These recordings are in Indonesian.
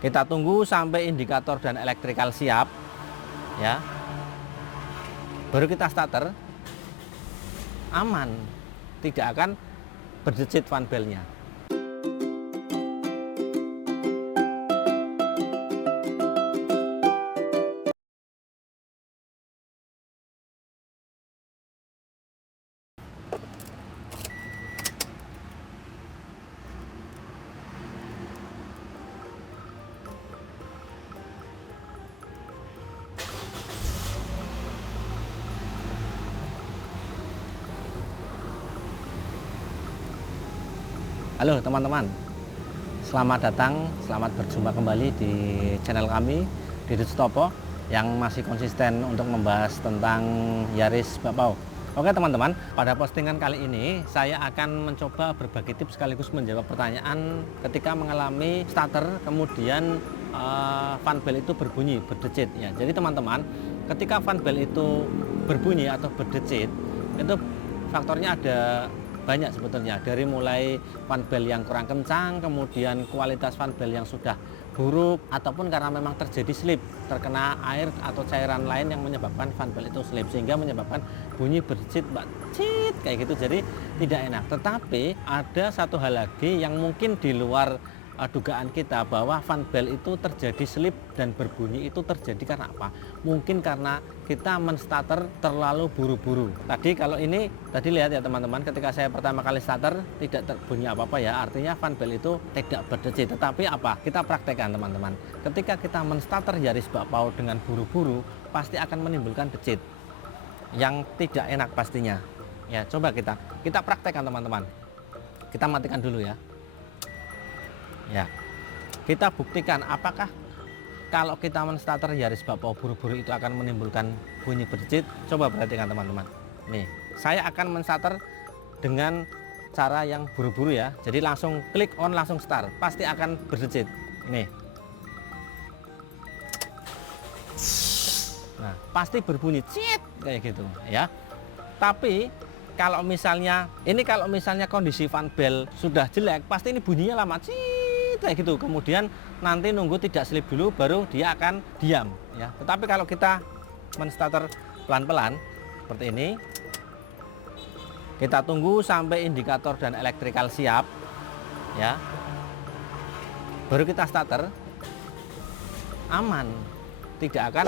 Kita tunggu sampai indikator dan elektrikal siap, ya. Baru kita starter, aman, tidak akan berdecit fan belnya. Halo teman-teman, selamat datang, selamat berjumpa kembali di channel kami Didit Sutopo yang masih konsisten untuk membahas tentang Yaris Bakpao. Oke teman-teman, pada postingan kali ini saya akan mencoba berbagi tips sekaligus menjawab pertanyaan ketika mengalami starter kemudian fan bell itu berbunyi, berdecit ya. Jadi teman-teman, ketika fan bell itu berbunyi atau berdecit, itu faktornya ada banyak sebetulnya, dari mulai fan bell yang kurang kencang, kemudian kualitas fan bell yang sudah buruk, ataupun karena memang terjadi slip, terkena air atau cairan lain yang menyebabkan fan bell itu slip sehingga menyebabkan bunyi berdecit cit kayak gitu, jadi tidak enak. Tetapi ada satu hal lagi yang mungkin di luar dugaan kita, bahwa fan bell itu terjadi slip dan berbunyi itu terjadi karena apa? Mungkin karena kita menstarter terlalu buru-buru. Tadi kalau ini tadi lihat ya teman-teman, ketika saya pertama kali starter tidak terbunyi apa-apa ya, artinya fan bell itu tidak berdecit. Tetapi apa? Kita praktekkan teman-teman. Ketika kita menstarter Yaris Bakpao dengan buru-buru, pasti akan menimbulkan decit yang tidak enak pastinya. Ya, coba kita praktekkan teman-teman. Kita matikan dulu ya. Ya, kita buktikan apakah kalau kita menstarter Yaris Bakpao buru-buru itu akan menimbulkan bunyi berdecit. Coba perhatikan teman-teman. Nih, saya akan menstarter dengan cara yang buru-buru ya. Jadi langsung klik on, langsung start, pasti akan berdecit. Nih. Nah, pasti berbunyi cit kayak gitu ya. Tapi kalau misalnya kondisi fan bell sudah jelek, pasti ini bunyinya lama cit kayak gitu. Kemudian nanti nunggu tidak slip dulu baru dia akan diam ya. Tetapi kalau kita menstarter pelan-pelan seperti ini, kita tunggu sampai indikator dan elektrikal siap ya. Baru kita starter, aman, tidak akan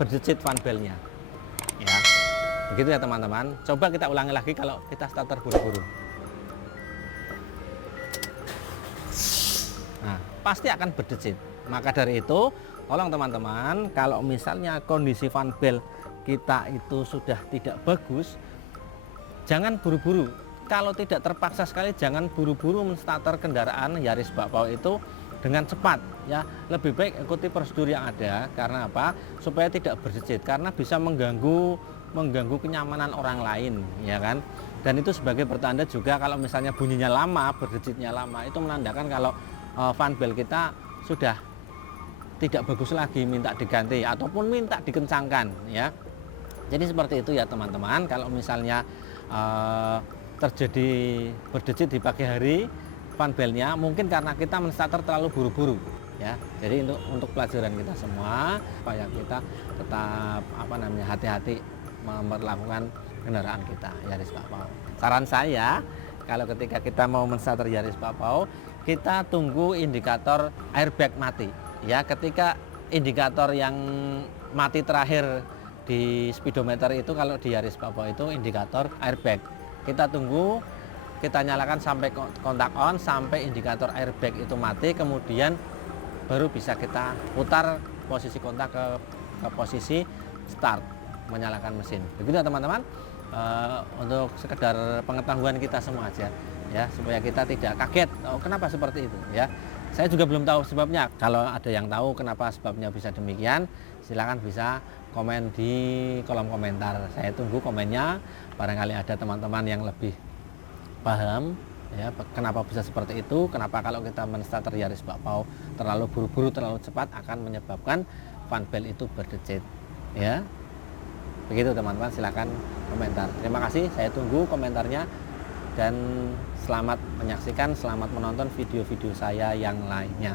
berdecit fan bellnya ya. Begitu ya teman-teman. Coba kita ulangi lagi kalau kita starter buru-buru. Nah, pasti akan berdecit. Maka dari itu, tolong teman-teman, kalau misalnya kondisi fan bell kita itu sudah tidak bagus, jangan buru-buru. Kalau tidak terpaksa sekali, jangan buru-buru menstarter kendaraan Yaris Bakpao itu dengan cepat ya. Lebih baik ikuti prosedur yang ada. Karena apa? Supaya tidak berdecit, karena bisa mengganggu kenyamanan orang lain ya kan. Dan itu sebagai pertanda juga kalau misalnya bunyinya lama, berdecitnya lama, itu menandakan kalau fan bell kita sudah tidak bagus lagi, minta diganti ataupun minta dikencangkan ya. Jadi seperti itu ya teman-teman. Kalau misalnya terjadi berdecit di pagi hari fan bellnya, mungkin karena kita menstarter terlalu buru-buru ya. Jadi untuk pelajaran kita semua, supaya kita tetap hati-hati memperlakukan kendaraan kita Yaris Bakpao. Saran saya, kalau ketika kita mau menstarter Yaris Bakpao, kita tunggu indikator airbag mati ya. Ketika indikator yang mati terakhir di speedometer itu, kalau di Yaris Bakpao itu indikator airbag, kita tunggu, kita nyalakan sampai kontak on, sampai indikator airbag itu mati, kemudian baru bisa kita putar posisi kontak ke posisi start, menyalakan mesin. Begitu ya teman-teman. Untuk sekedar pengetahuan kita semua aja ya, supaya kita tidak kaget kenapa seperti itu ya. Saya juga belum tahu sebabnya. Kalau ada yang tahu kenapa sebabnya bisa demikian, silakan bisa komen di kolom komentar. Saya tunggu komennya. Barangkali ada teman-teman yang lebih paham ya, kenapa bisa seperti itu, kenapa kalau kita menstarter Yaris Bakpao terlalu buru-buru, terlalu cepat akan menyebabkan fan bell itu berdecit ya. Begitu teman-teman, silakan komentar. Terima kasih, saya tunggu komentarnya, dan selamat menyaksikan, selamat menonton video-video saya yang lainnya.